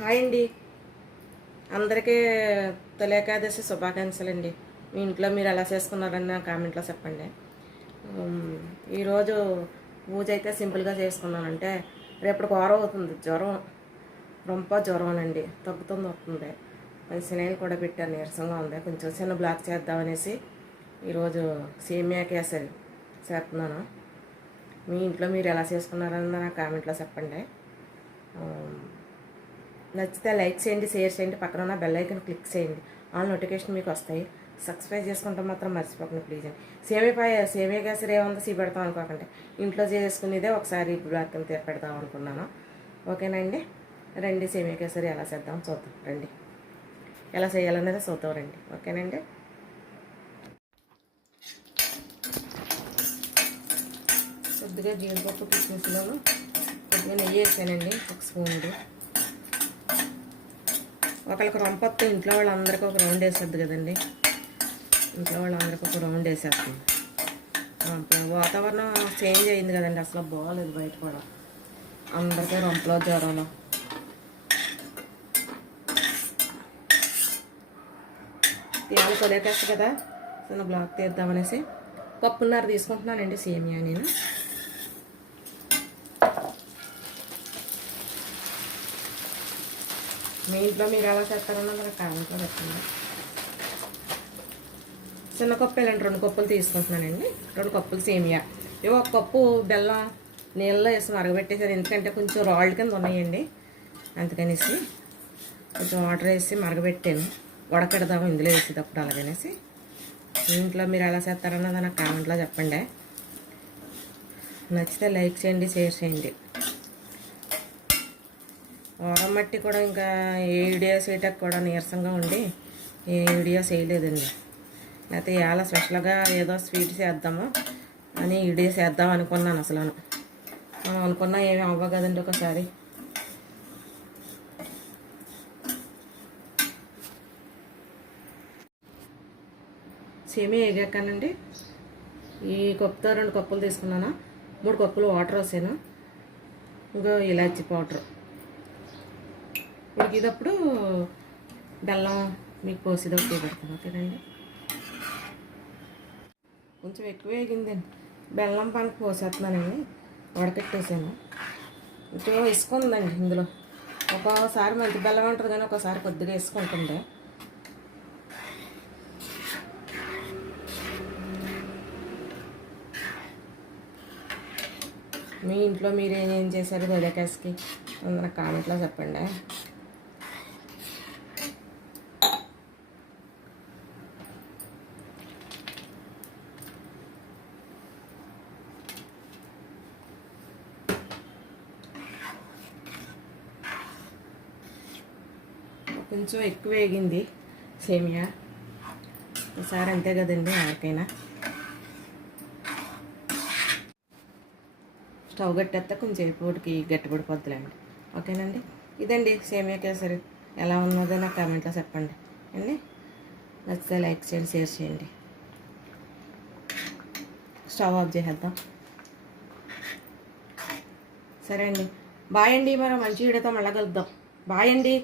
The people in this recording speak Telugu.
హాయ్ అండి, అందరికీ తొలి ఏకాదశి శుభాకాంక్షలు అండి. మీ ఇంట్లో మీరు ఎలా చేసుకున్నారని నా కామెంట్లో చెప్పండి. ఈరోజు పూజ అయితే సింపుల్గా చేసుకున్నానంటే రేపటి కూర అవుతుంది. జ్వరం అండి, వస్తుంది. శనగలు కూడా పెట్టాను, నీరసంగా ఉంది. కొంచెం చిన్న బ్లాక్ చేద్దామనేసి ఈరోజు సేమియా కేసరి చేస్తున్నాను. మీ ఇంట్లో మీరు ఎలా చేసుకున్నారని నా కామెంట్లో చెప్పండి. నచ్చితే లైక్ చేయండి, షేర్ చేయండి, పక్కన ఉన్న బెల్ ఐకాన్ క్లిక్ చేయండి. ఆల్ నోటిఫికేషన్ మీకు వస్తాయి. సబ్స్క్రైబ్ చేసుకుంటే మాత్రం మర్చిపోకండి ప్లీజ్ అండి. సేమియా కేసరి ఏముందో పెడతాం అనుకోకండి, ఇంట్లో చేసుకునేదే ఒకసారి బ్లాక్ కింద పెడదాం అనుకున్నాను. ఓకేనా అండి, రండి సేమియా కేసరి ఎలా చేద్దాం చూద్దాం. రండి, ఎలా చేయాలనేది చూద్దాం రండి. ఓకేనండి, కొద్దిగా జీడిపప్పు కిస్మిస్లోను కొద్దిగా నెయ్యి వేసానండి, ఒక స్పూన్. ఒకరికి రొంపొత్తు ఇంట్లో వాళ్ళందరికీ ఒక రౌండ్ వేసేద్ది కదండి, ఇంట్లో వాళ్ళందరికీ ఒక రౌండ్ వేసేస్తుంది. వాతావరణం చేంజ్ అయింది కదండి, అసలు బాగోలేదు బయట కూడా, అందరికీ రొంపలో జ్వరంలో. ఇవాళ కొలేకేస్తా కదా, చిన్న బ్లాక్ తీద్దామనేసి పప్పున్నర తీసుకుంటున్నానండి సేమియా నేను. మీ ఇంట్లో మీరు ఎలా చేస్తారన్నా మనకు కామెంట్లో పెట్టండి. చిన్న కప్పు ఇలాంటి 2 కప్పులు తీసుకుంటున్నానండి, 2 కప్పులు సేమియా. ఇవి 1 కప్పు బెల్లం నీళ్ళలో వేసి మరగబెట్టేసారు, ఎందుకంటే కొంచెం రాళ్ళు కింద ఉన్నాయండి, అందుకనేసి కొంచెం వాటర్ వేసి మరగబెట్టాను. ఉడకెడదాము ఇందులో వేసేటప్పుడు అలాగనేసి. మీ ఇంట్లో మీరు ఎలా చేస్తారన్నది నాకు కామెంట్లో చెప్పండి. నచ్చితే లైక్ చేయండి, షేర్ చేయండి. వారం మట్టి కూడా ఇంకా ఏ వీడియోస్ వేయటానికి కూడా నీరసంగా ఉండి ఏ వీడియోస్ వేయలేదండి. లేకపోతే ఇవాళ స్పెషల్గా ఏదో స్వీట్ చేద్దాము అని వీడియోస్ వేద్దాం అనుకున్నాను. అసలు మనం అనుకున్నా ఏమి అవ్వ కదండి. ఒకసారి సేమియా వేగాకనండి ఈ కప్పుతో 2 కప్పులు తీసుకున్నాను, 3 కప్పులు వాటర్ వేసాను. ఇంకో ఇలాచీ పౌడర్ ఉడికేటప్పుడు బెల్లం మీకు పోసేటప్పుడు పెడతాను. ఓకేనండి, కొంచెం ఎక్కువ వేగిందండి, బెల్లం పనికి పోసేస్తున్నానండి, ఉడకెట్టేసాను. కొంచెం వేసుకుందండి ఇందులో. ఒక్కోసారి మంచి బెల్లం ఉంటుంది కానీ ఒకసారి కొద్దిగా వేసుకుంటుంది. మీ ఇంట్లో మీరు ఏం చేశారు దొడకాయకి నాకు కామెంట్లో చెప్పండి. కొంచెం ఎక్కువ వేగింది సేమియా, ఒకసారి అంతే కదండి ఎవరికైనా. స్టవ్ కట్టేస్తే కొంచెం ఎక్కువకి గట్టిపడిపోద్దులేండి. ఓకేనండి, ఇదండి సేమియా కేసరి. ఎలా ఉన్నదో నాకు కామెంట్లో చెప్పండి అండి. నచ్చితే లైక్ చేయండి, షేర్ చేయండి. స్టవ్ ఆఫ్ చేసేద్దాం. సరే అండి, బాయ్ అండి. మనం మంచి వీడియోతో మళ్ళీ కలుద్దాం. బాయ్ అండి.